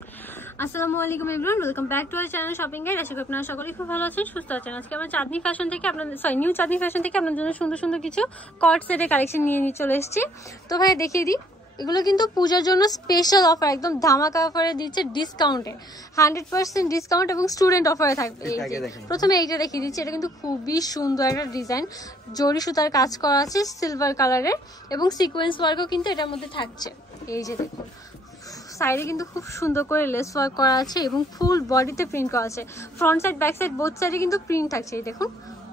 আসসালামু আলাইকুম everyone, welcome back to our channel shopping guide. আশা করি আপনারা সকলেই খুব ভালো আছেন, সুস্থ আছেন। আজকে আমরা চাঁদনি ফ্যাশন থেকে নিউ চাঁদনি ফ্যাশন থেকে আপনাদের জন্য সুন্দর সুন্দর কিছু কট সেটের কালেকশন নিয়ে চলে এসেছি। তো ভাই দেখিয়ে দিই, এগুলো কিন্তু পূজার জন্য স্পেশাল অফার, একদম ধামাকা অফারে দিচ্ছে, ডিসকাউন্টে 100% ডিসকাউন্ট এবং স্টুডেন্ট অফারে থাকবে। প্রথমে এইটা দেখিয়ে দিচ্ছি, এটা কিন্তু খুবই সুন্দর একটা ডিজাইন, জরি সুতার কাজ করা আছে সিলভার কালারের এবং সিকোয়েন্স ওয়ার্কও কিন্তু এটার মধ্যে থাকছে। এই যে দেখুন, সাইডে কিন্তু খুব সুন্দর করে লেস ওয়ার্ক করা আছে এবং ফুল বডিতে প্রিন্ট করা আছে। Front side back side both সাইডে কিন্তু প্রিন্ট থাকছে। এই দেখুন,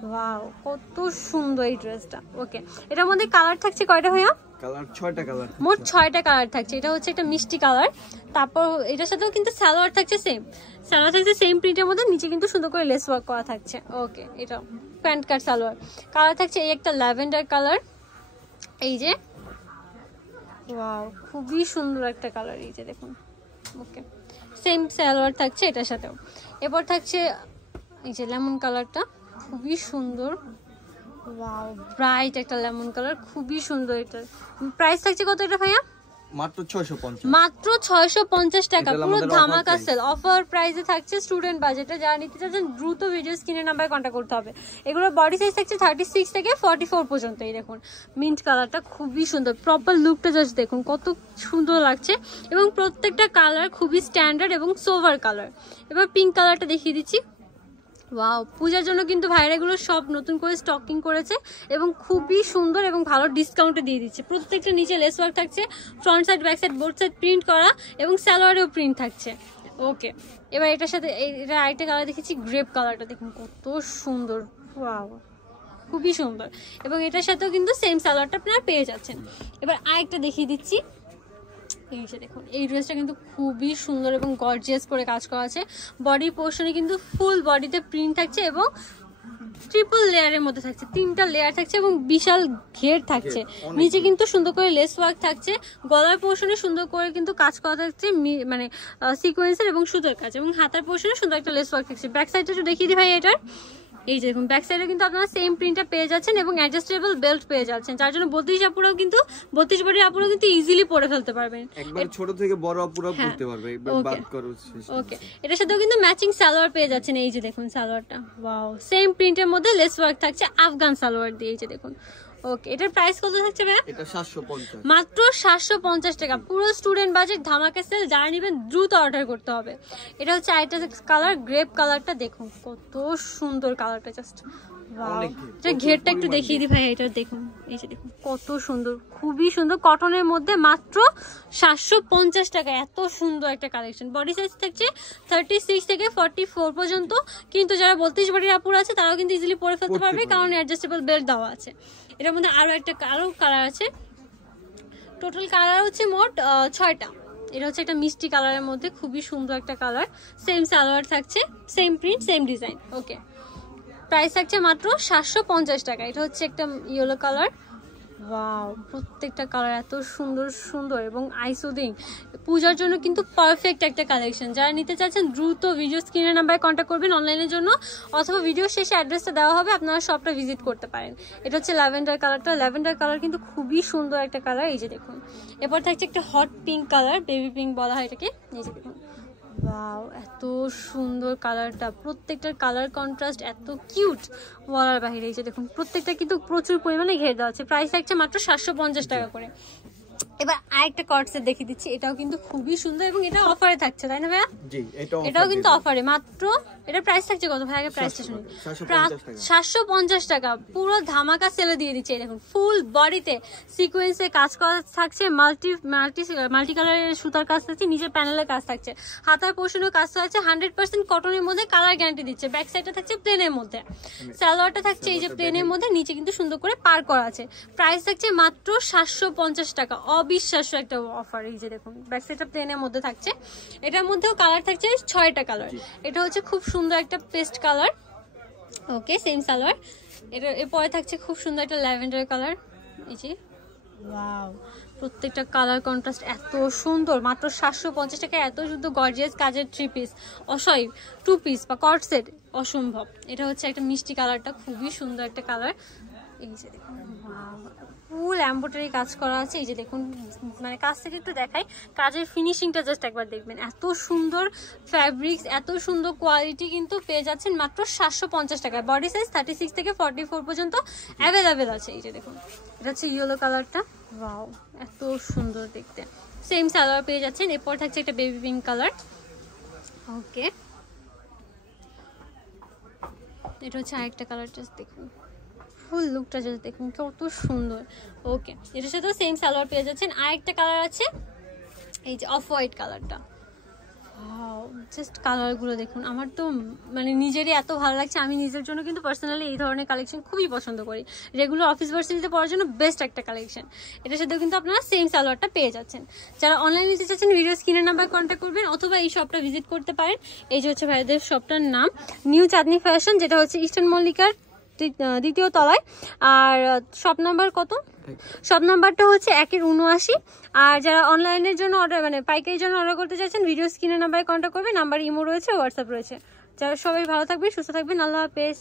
ওয়াও কত সুন্দর এই ড্রেসটা। ওকে, এটার মধ্যে কালার থাকছে কয়টা ভাইয়া? কালার 6টা কালার, মোট 6টা কালার থাকছে। এটা হচ্ছে একটা মিষ্টি কালার, তারপর এটার সাথেও কিন্তু সালোয়ার থাকছে সালোয়ার থাকছে সেম প্রিন্টের মধ্যে, নিচে কিন্তু সুন্দর করে লেস ওয়ার্ক করা থাকছে। ওকে, এটা প্যান্ট কাট সালোয়ার। কালার থাকছে এই একটা ল্যাভেন্ডার কালার, এই যে ওয়াও খুবই সুন্দর একটা কালার, এই যে দেখুন। ওকে, সেম সালোয়ার থাকছে এটার সাথেও। এরপর থাকছে এই যে লেমন কালারটা, খুবই সুন্দর, ওয়াও ব্রাইট একটা লেমন কালার, খুবই সুন্দর। এটা প্রাইস থাকছে কত এটা ভাইয়া? মাত্র 650, মাত্র 650 টাকা, পুরো ধামাকা সেল অফার প্রাইসে থাকছে। স্টুডেন্ট বাজেটে যারা নিতে চাচ্ছেন দ্রুত ভিডিও স্ক্রিনের নাম্বারে কন্ট্যাক্ট করতে হবে। এগুলোর বডি সাইজ থাকছে 36 থেকে 44 পর্যন্ত। এই দেখুন মিন্ট কালারটা খুবই সুন্দর, প্রপার লুকটা জাস্ট দেখুন কত সুন্দর লাগছে এবং প্রত্যেকটা কালার খুবই স্ট্যান্ডার্ড এবং সোভার কালার। এবার পিঙ্ক কালারটা দেখিয়ে দিচ্ছি। ওয়াও, পূজার জন্য কিন্তু ভাইরাগুলো সব নতুন করে স্টকিং করেছে এবং খুবই সুন্দর এবং ভালো ডিসকাউন্টে দিয়ে দিচ্ছে। প্রত্যেকটা নিচে লেস ওয়ার্ক থাকছে, front side back side both side print করা এবং সালোয়ারেও প্রিন্ট থাকছে। ওকে, এবার এটার সাথে এটা আরেকটা কালার দেখেছি, গ্রেপ কালারটা দেখুন কত সুন্দর, ওয়াও খুবই সুন্দর। এবং এটার সাথেও কিন্তু সেম সালোয়ারটা আপনারা পেয়ে যাচ্ছেন। এবার আরেকটা দেখিয়ে দিচ্ছি, এই যে দেখুন, এই ড্রেসটা কিন্তু খুবই সুন্দর এবং গর্জিয়াস করে কাজ করা আছে। বডি পোর্শনে কিন্তু ফুল বডিতে প্রিন্ট থাকছে এবং ট্রিপল লেয়ারের মধ্যে থাকছে, 3টা লেয়ার থাকছে এবং বিশাল ঘের থাকছে। নিচে কিন্তু সুন্দর করে লেস ওয়ার্ক থাকছে, গলার পোর্শনে সুন্দর করে কিন্তু কাজ করা থাকছে, মানে সিকোয়েন্সের এবং সুতোর কাজ, এবং হাতার পোর্শনে সুন্দর একটা লেস ওয়ার্ক থাকছে। ব্যাক সাইডটা একটু দেখিয়ে দিই ভাই এটার। এই যে দেখুন, ব্যাক সাইডে কিন্তু আপনারা সেম প্রিন্টটা পেয়ে যাচ্ছেন এবং অ্যাডজাস্টেবল বেল্ট পেয়ে যাচ্ছেন, যার জন্য 32 আপুরাও কিন্তু 32 বডি আপুরাও কিন্তু ইজিলি পরে ফেলতে পারবেন। একবার ছোট থেকে বড় আপুরাও পরতে পারবে, একবার বাদ করো। ওকে, এটার সাথেও কিন্তু ম্যাচিং সালোয়ার পেয়ে যাচ্ছেন। এই যে দেখুন সালোয়ারটা, ওয়াও সেম প্রিন্টের মধ্যে লেস ওয়ার্ক থাকছে আফগান সালোয়ার দিয়ে। এই যে দেখুন। ওকে, এটার প্রাইস কত থাকছে ভাই? এটা 750, মাত্র 750 টাকা, পুরো স্টুডেন্ট বাজেট ধামাকা সেল। যারা নেবেন দ্রুত অর্ডার করতে হবে। এটা হচ্ছে আরেকটা কালার, গ্রেপ কালারটা দেখুন কত সুন্দর কালারটা, জাস্ট ওয়াও। এটা ঘেরটা একটু দেখিয়ে দিই ভাই, এটা দেখুন, এই যে দেখুন কত সুন্দর, খুবই সুন্দর, কটনের মধ্যে মাত্র 750 টাকা। এত সুন্দর একটা কালেকশন। বডি সাইজ থাকছে 36 থেকে 44 পর্যন্ত, কিন্তু যারা 32 বডির আপুরা আছে তারাও কিন্তু ইজিলি পরে ফেলতে পারবে, কারণ অ্যাডজাস্টেবল বেল্ট দেওয়া আছে। এটার মধ্যে আরো একটা কালার আছে, টোটাল কালার হচ্ছে মোট 6টা। এটা হচ্ছে একটা মিষ্টি কালারের মধ্যে, খুবই সুন্দর একটা কালার, সেম সালোয়ার থাকছে, সেম প্রিন্ট সেম ডিজাইন। ওকে, প্রাইস থাকছে মাত্র 750 টাকা। এটা হচ্ছে একটা ইয়েলো কালার, ওয়াও প্রত্যেকটা কালার এত সুন্দর সুন্দর এবং আইসুদিং। পূজার জন্য কিন্তু পারফেক্ট একটা কালেকশন। যারা নিতে চাচ্ছেন দ্রুত ভিডিও স্ক্রিনের নাম্বারে কন্ট্যাক্ট করবেন অনলাইনের জন্য, অথবা ভিডিও শেষে অ্যাড্রেসটা দেওয়া হবে, আপনারা শপটা ভিজিট করতে পারেন। এটা হচ্ছে ল্যাভেন্ডার কালারটা, ল্যাভেন্ডার কালার কিন্তু খুবই সুন্দর একটা কালার। এই যে দেখুন, এরপর থাকছে একটা hot pink colour, baby pink বলা হয় এটাকে। এই যে দেখুন, ওয়াও এত সুন্দর কালারটা, প্রত্যেকটার কালার কন্ট্রাস্ট এত কিউট বলার বাহিরে। এই যে দেখুন, প্রত্যেকটা কিন্তু প্রচুর পরিমাণে ঘের দেওয়া আছে। প্রাইস থাকছে মাত্র 750 টাকা করে। এবার আরেকটা কট সেট দেখিয়ে দিচ্ছি, এটাও কিন্তু খুবই সুন্দর এবং এটা অফারে থাকছে, তাই না ভাইয়া? জি, এটাও কিন্তু অফারে। মাত্র এটার প্রাইস থাকছে কত ভাই? আগে প্রাইসটা শুনি। 750 টাকা, পুরো ধামাকা সেলে দিয়ে দিচ্ছে। দেখুন ফুল বডিতে সিকোয়েন্সে কাজ করা থাকছে, মাল্টি কালারের সুতার কাজ থাকছে, নিচে প্যানেলের কাজ থাকছে, হাতার পোর্শনেও কাজ থাকছে, 100% কটনের মধ্যে কালার গ্যারান্টি দিচ্ছে। ব্যাক সাইডটা থাকছে প্লেনের মধ্যে, সালোয়ারটা থাকছে এই যে প্লেনের মধ্যে, নিচে কিন্তু সুন্দর করে পার করা আছে। প্রাইস থাকছে মাত্র 750 টাকা, অবিশ্বাস্য একটা অফার। এই যে দেখুন, ব্যাক সাইডটা প্লেনের মধ্যে থাকছে, এটার মধ্যেও কালার থাকছে 6টা কালার। এটা হচ্ছে খুব সুন্দর একটা paste colour, okay same salwar. এরপরে থাকছে খুব সুন্দর একটা ল্যাভেন্ডার কালার। এই যে ওয়াও, প্রত্যেকটা কালার কন্ট্রাস্ট এত সুন্দর। মাত্র 750 টাকা এত সুন্দর গর্জিয়াস কাজের 3 পিস, অসহায় 2 পিস বা কট সেট অসম্ভব। এটা হচ্ছে একটা মিষ্টি কালারটা, খুবই সুন্দর একটা কালার। এই যে দেখুন, ওয়াও ফুল এমব্রয়ডারি কাজ করা আছে। এই যে দেখুন, মানে কাছ থেকে একটু দেখাই, কাজের ফিনিশিংটা জাস্ট একবার দেখবেন। এত সুন্দর ফ্যাব্রিক্স, এত সুন্দর কোয়ালিটি কিন্তু পেয়ে যাচ্ছেন মাত্র 750 টাকায়। বডি সাইজ 36 থেকে 44 পর্যন্ত অ্যাভেলেবেল আছে। এই যে দেখুন, এটা হচ্ছে ইয়েলো কালারটা, ওয়াও এত সুন্দর দেখতে। সেম সালোয়ার পেয়ে যাচ্ছেন। এরপর থাকছে একটা বেবি পিঙ্ক কালার। ওকে, এটা হচ্ছে আরেকটা কালার, জাস্ট দেখুন ফুল লুকটা জাস্ট দেখুন কত সুন্দর। ওকে, এটার সাথেও সেম সালোয়ার পেয়ে যাচ্ছেন। আরেকটা কালার আছে, এই যে অফ হোয়াইট কালারটা, জাস্ট কালারগুলো দেখুন। আমার তো মানে নিজেরই এত ভালো লাগছে। আমি নিজের জন্য কিন্তু পার্সোনালি এই ধরনের কালেকশন খুবই পছন্দ করি। রেগুলার অফিস ভার্সিটিতে পড়ার জন্য বেস্ট একটা কালেকশন। এটার সাথেও কিন্তু আপনারা সেম সালোয়ারটা পেয়ে যাচ্ছেন। যারা অনলাইনে নিতে চাচ্ছেন ভিডিও স্ক্রিনের নাম্বার কন্ট্যাক্ট করবেন, অথবা এই শপটা ভিজিট করতে পারেন। এই যে হচ্ছে ভাইদের শপটার নাম নিউ চাঁদনি ফ্যাশন, যেটা হচ্ছে ইস্টার্ন মল্লিকার 2য় তলায়। আর শপ নাম্বার কত? শপ নাম্বারটা হচ্ছে 1-79। আর যারা অনলাইনের জন্য অর্ডার, মানে পাইকারির জন্য অর্ডার করতে চাচ্ছেন, ভিডিও স্ক্রিনের নাম্বারে কন্ট্যাক্ট করবেন। নাম্বার ইমো রয়েছে, হোয়াটসঅ্যাপ রয়েছে। যারা সবাই ভালো থাকবেন, সুস্থ থাকবেন, আল্লাহ হাফেজ।